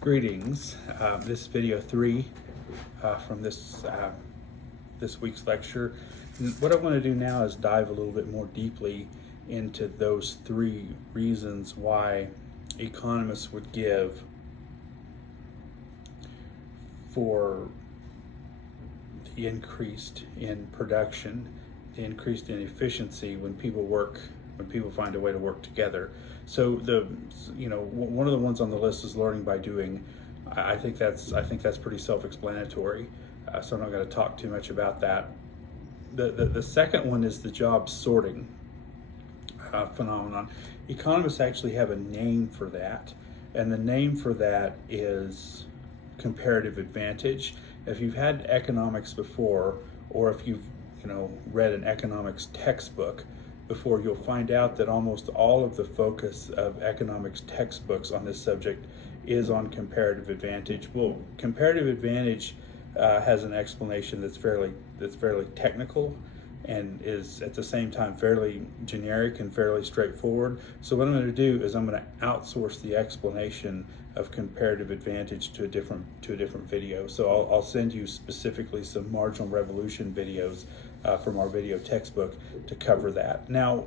Greetings. This video 3 from this week's lecture. And what I want to do now is dive a little bit more deeply into those 3 reasons why economists would give for the increased in production, the increased in efficiency when people find a way to work together. So one of the ones on the list is learning by doing. I think that's pretty self-explanatory. So I'm not going to talk too much about that. The second one is the job sorting phenomenon. Economists actually have a name for that, and the name for that is comparative advantage. If you've had economics before, or if you've read an economics textbook before, you'll find out that almost all of the focus of economics textbooks on this subject is on comparative advantage. Well, comparative advantage has an explanation that's fairly technical and is at the same time fairly generic and fairly straightforward. So what I'm going to do is I'm going to outsource the explanation of comparative advantage to a different video. So I'll send you specifically some marginal revolution videos from our video textbook to cover that. Now,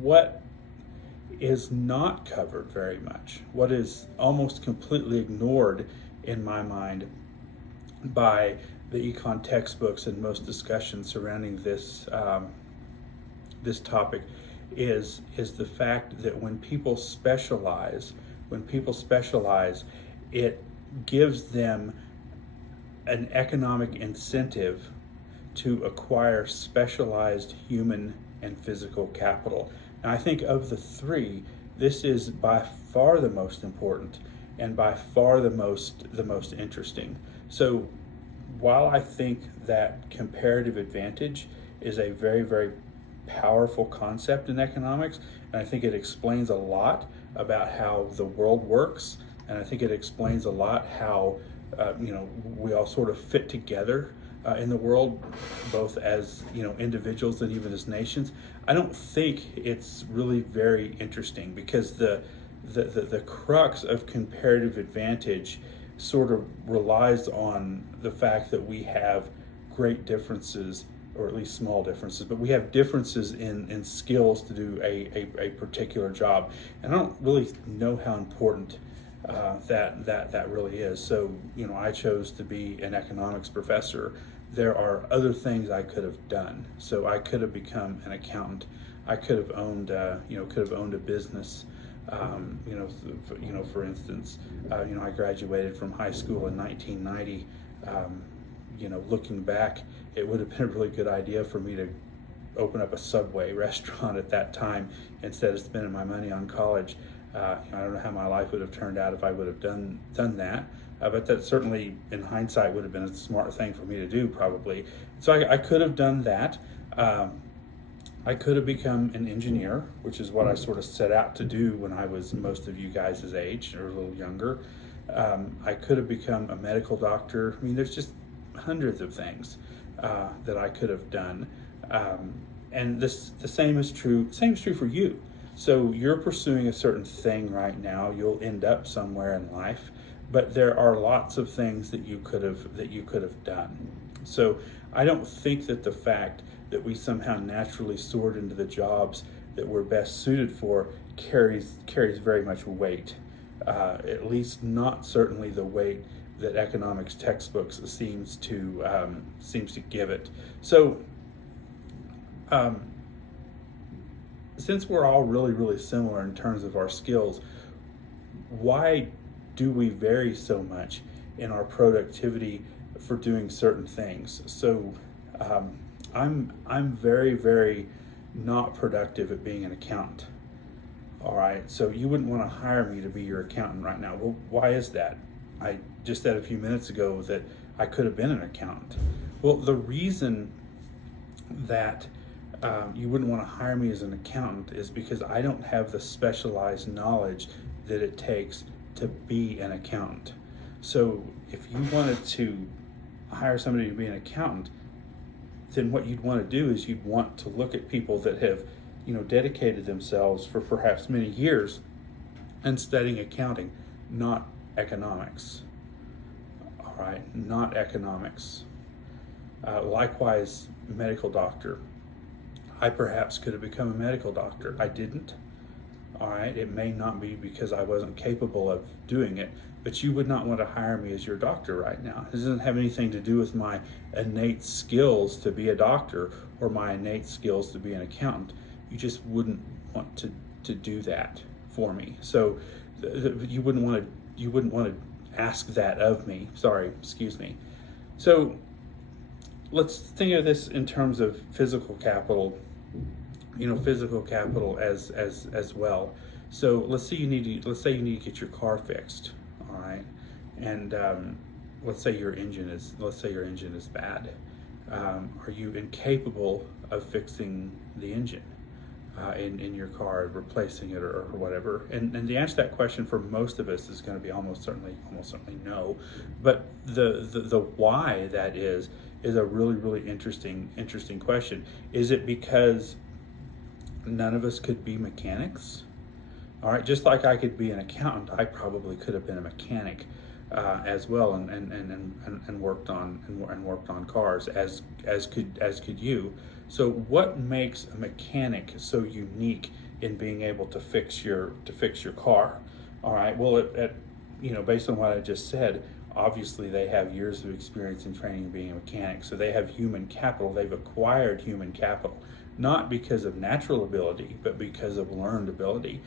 what is not covered very much, what is almost completely ignored in my mind by the econ textbooks and most discussions surrounding this topic is the fact that when people specialize, it gives them an economic incentive to acquire specialized human and physical capital. Now, I think of the 3, this is by far the most important and by far the most interesting. So while I think that comparative advantage is a very, very powerful concept in economics, and I think it explains a lot about how the world works, and I think it explains a lot how we all sort of fit together in the world, both as individuals and even as nations. I don't think it's really very interesting, because the crux of comparative advantage sort of relies on the fact that we have great differences, or at least small differences, but we have differences in skills to do a particular job. And I don't really know how important that really is. So I chose to be an economics professor. There are other things I could have done. So I could have become an accountant. I could have owned a business. For instance, I graduated from high school in 1990. Looking back, it would have been a really good idea for me to open up a Subway restaurant at that time instead of spending my money on college. I don't know how my life would have turned out if I would have done that. But that certainly, in hindsight, would have been a smart thing for me to do, probably. So I could have done that. I could have become an engineer, which is what I sort of set out to do when I was most of you guys' age, or a little younger. I could have become a medical doctor. I mean, there's just hundreds of things that I could have done. And the same is true for you. So you're pursuing a certain thing right now. You'll end up somewhere in life, but there are lots of things that you could have done. So I don't think that the fact that we somehow naturally sort into the jobs that we're best suited for carries very much weight. At least not certainly the weight that economics textbooks seems to give it. So since we're all really, really similar in terms of our skills, why do we vary so much in our productivity for doing certain things? So I'm very, very not productive at being an accountant. All right, so you wouldn't want to hire me to be your accountant right now. Well, why is that? I just said a few minutes ago that I could have been an accountant. Well, the reason that you wouldn't want to hire me as an accountant is because I don't have the specialized knowledge that it takes to be an accountant. So if you wanted to hire somebody to be an accountant, then what you'd want to do is you'd want to look at people that have dedicated themselves for perhaps many years in studying accounting, not economics. All right, not economics. Likewise, medical doctor. I perhaps could have become a medical doctor. I didn't. All right, it may not be because I wasn't capable of doing it, but you would not want to hire me as your doctor right now. It doesn't have anything to do with my innate skills to be a doctor or my innate skills to be an accountant. You just wouldn't want to do that for me. So you wouldn't want to ask that of me. Sorry, excuse me. So let's think of this in terms of physical capital. Physical capital as well. So let's say you need to get your car fixed, all right, and let's say your engine is bad. Are you incapable of fixing the engine in your car, replacing it or whatever? And the answer to that question for most of us is going to be almost certainly no. But the why that is a really interesting question. Is it because none of us could be mechanics? All right, just like I could be an accountant, I probably could have been a mechanic as well, and worked on cars as could you. So what makes a mechanic so unique in being able to fix your car? All right, well, based on what I just said, obviously they have years of experience in training being a mechanic, so they have human capital. They've acquired human capital, not because of natural ability, but because of learned ability.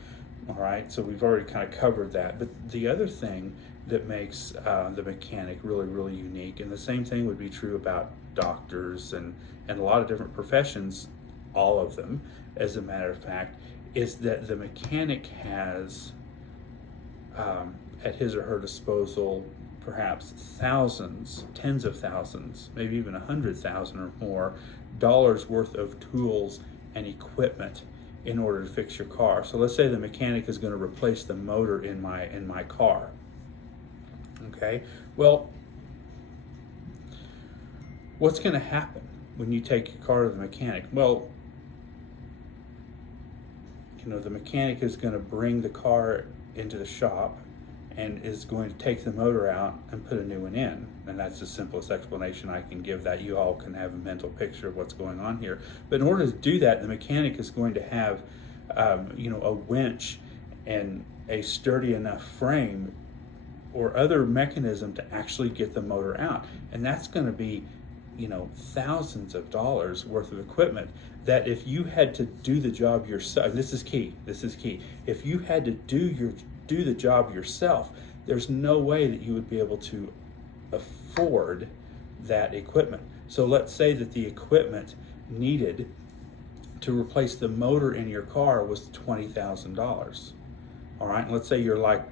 All right, so we've already kind of covered that. But the other thing that makes the mechanic really unique, and the same thing would be true about doctors and a lot of different professions, all of them, as a matter of fact, is that the mechanic has at his or her disposal perhaps thousands, tens of thousands, maybe even 100,000 or more dollars worth of tools and equipment in order to fix your car. So let's say the mechanic is going to replace the motor in my car. Okay, well, what's going to happen when you take your car to the mechanic? Well, the mechanic is going to bring the car into the shop and is going to take the motor out and put a new one in. And that's the simplest explanation I can give that. You all can have a mental picture of what's going on here. But in order to do that, the mechanic is going to have, a winch and a sturdy enough frame or other mechanism to actually get the motor out. And that's going to be, thousands of dollars worth of equipment that if you had to do the job yourself, this is key. If you had to do the job yourself, there's no way that you would be able to afford that equipment. So let's say that the equipment needed to replace the motor in your car was $20,000. All right, and let's say you're like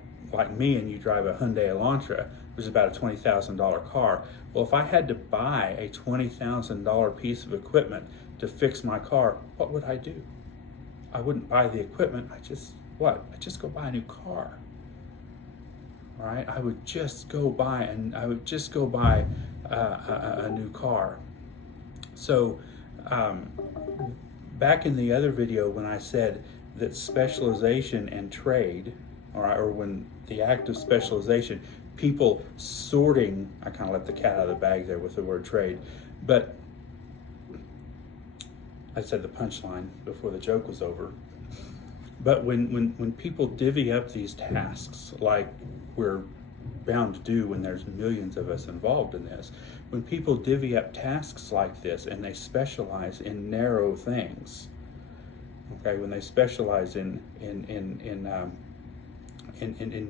me and you drive a Hyundai Elantra, which is about a $20,000 car. Well, if I had to buy a $20,000 piece of equipment to fix my car, what would I do? I wouldn't buy the equipment. I just go buy a new car. All right, I would just go buy a new car. So back in the other video when I said that specialization and trade, all right, or when the act of specialization, people sorting, I kind of let the cat out of the bag there with the word trade, but I said the punchline before the joke was over. But when people divvy up these tasks, like we're bound to do when there's millions of us involved in this, when people divvy up tasks like this and they specialize in narrow things, okay, when they specialize in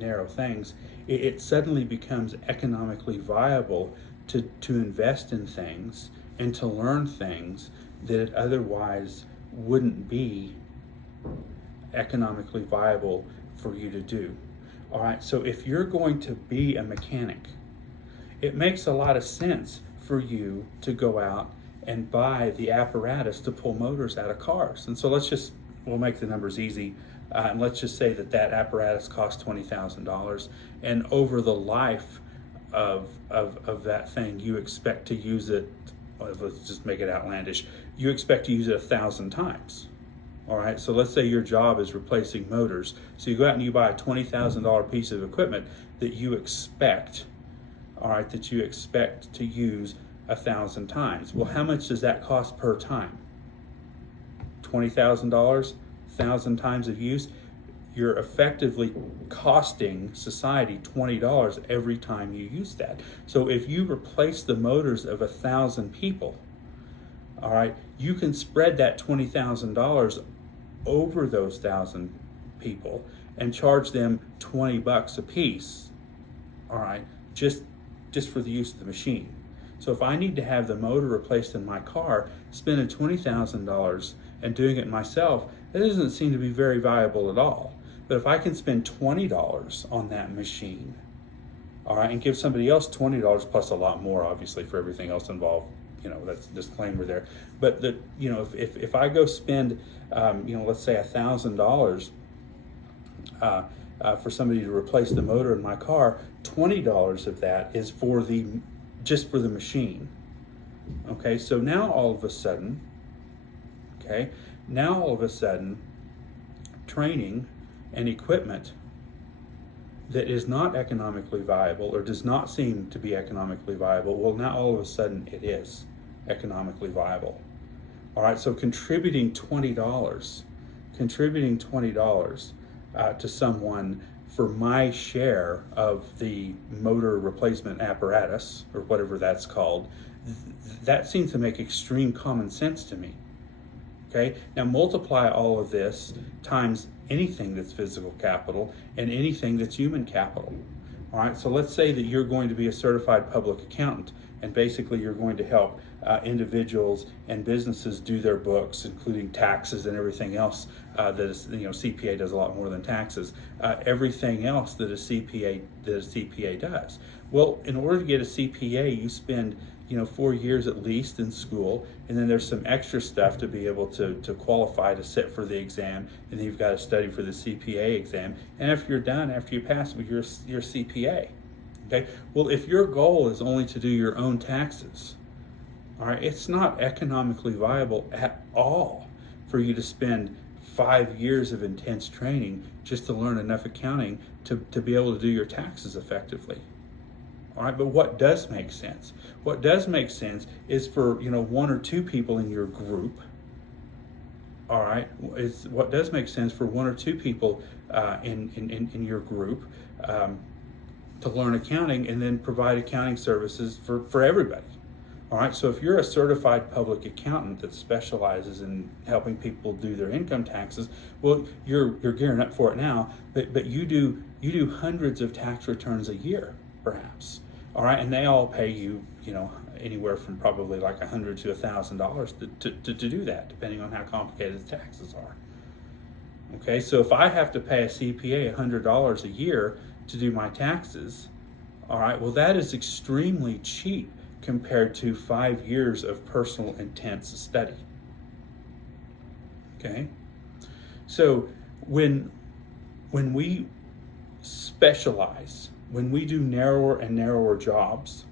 narrow things, it suddenly becomes economically viable to invest in things and to learn things that it otherwise wouldn't be economically viable for you to do. All right, so if you're going to be a mechanic, it makes a lot of sense for you to go out and buy the apparatus to pull motors out of cars. And so we'll make the numbers easy, and let's just say that apparatus costs $20,000, and over the life of that thing, you expect to use it, let's just make it outlandish, you expect to use it 1,000 times. All right, so let's say your job is replacing motors. So you go out and you buy a $20,000 piece of equipment that you expect, all right, that you expect to use 1,000 times. Well, how much does that cost per time? $20,000, 1,000 times of use. You're effectively costing society $20 every time you use that. So if you replace the motors of 1,000 people, all right, you can spread that $20,000 over those 1,000 people and charge them $20 a piece, all right, just for the use of the machine. So if I need to have the motor replaced in my car, spending $20,000 and doing it myself, that doesn't seem to be very viable at all. But if I can spend $20 on that machine, all right, and give somebody else $20 plus a lot more, obviously, for everything else involved, that's a disclaimer there. But if I go spend, let's say $1,000 for somebody to replace the motor in my car, $20 of that is just for the machine. Okay, so now all of a sudden, training and equipment that is not economically viable or does not seem to be economically viable, well, now all of a sudden it is economically viable. All right, so contributing $20 to someone for my share of the motor replacement apparatus, or whatever that's called, that seems to make extreme common sense to me. Okay, now multiply all of this times anything that's physical capital and anything that's human capital. All right, so let's say that you're going to be a certified public accountant, and basically you're going to help individuals and businesses do their books, including taxes and everything else that is, CPA does a lot more than taxes. Everything else that a CPA does. Well, in order to get a CPA, you spend 4 years at least in school, and then there's some extra stuff to be able to qualify to sit for the exam, and then you've got to study for the CPA exam, and after you're done, after you pass, you're CPA. Okay, well, if your goal is only to do your own taxes, all right, it's not economically viable at all for you to spend 5 years of intense training just to learn enough accounting to be able to do your taxes effectively. All right, but what does make sense? What does make sense is for 1 or 2 people in your group. All right, what does make sense for 1 or 2 people in your group to learn accounting and then provide accounting services for everybody. All right, so if you're a certified public accountant that specializes in helping people do their income taxes, well, you're gearing up for it now, but you do hundreds of tax returns a year, perhaps. All right, and they all pay you, anywhere from probably like $100 to $1,000 to do that, depending on how complicated the taxes are. Okay, so if I have to pay a CPA $100 a year to do my taxes, all right, well, that is extremely cheap compared to 5 years of personal intense study. Okay, so when we specialize, when we do narrower and narrower jobs,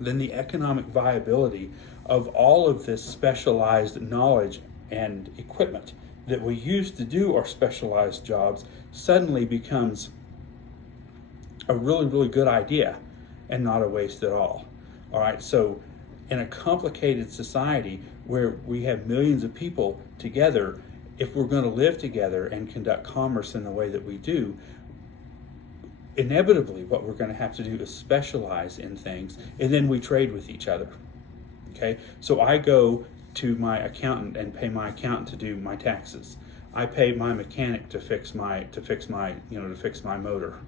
then the economic viability of all of this specialized knowledge and equipment that we use to do our specialized jobs suddenly becomes a really, really good idea and not a waste at all. All right, so in a complicated society where we have millions of people together, if we're going to live together and conduct commerce in the way that we do, inevitably what we're going to have to do is specialize in things, and then we trade with each other. Okay, so I go to my accountant and pay my accountant to do my taxes. I pay my mechanic to fix my motor.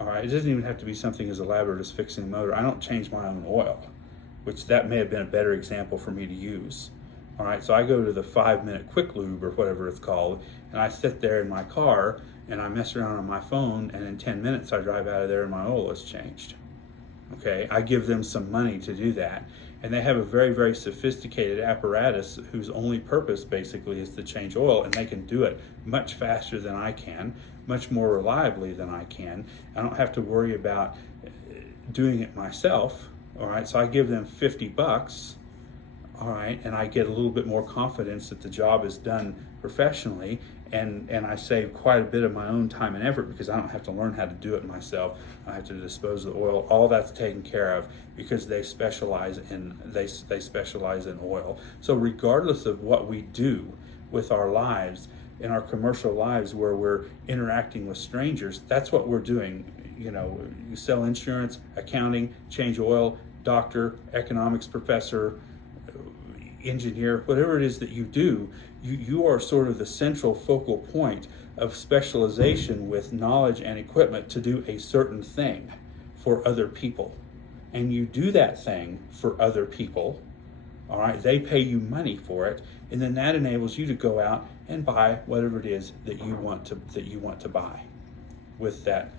All right, it doesn't even have to be something as elaborate as fixing a motor. I don't change my own oil, which that may have been a better example for me to use. All right, so I go to the 5-minute quick lube or whatever it's called, and I sit there in my car and I mess around on my phone, and in 10 minutes I drive out of there and my oil is changed. Okay, I give them some money to do that, and they have a very, very sophisticated apparatus whose only purpose basically is to change oil, and they can do it much faster than I can, much more reliably than I can. I don't have to worry about doing it myself. All right, so I give them $50, all right, and I get a little bit more confidence that the job is done professionally, and I save quite a bit of my own time and effort because I don't have to learn how to do it myself. I have to dispose of the oil. All that's taken care of because they specialize in oil. So regardless of what we do with our lives, in our commercial lives where we're interacting with strangers, that's what we're doing. You know, you sell insurance, accounting, change oil, doctor, economics professor, engineer, whatever it is that you do, you are sort of the central focal point of specialization with knowledge and equipment to do a certain thing for other people. And you do that thing for other people, all right? They pay you money for it, and then that enables you to go out and buy whatever it is that you want to buy with that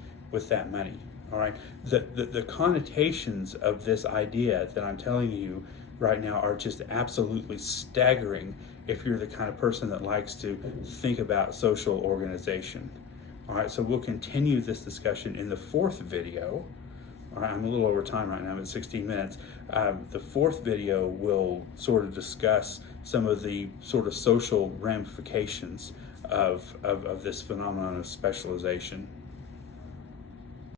money. All right. The connotations of this idea that I'm telling you right now are just absolutely staggering if you're the kind of person that likes to think about social organization. All right, so we'll continue this discussion in the fourth video. All right, I'm a little over time right now, I'm at 16 minutes. The fourth video will sort of discuss some of the sort of social ramifications of this phenomenon of specialization.